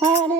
Hare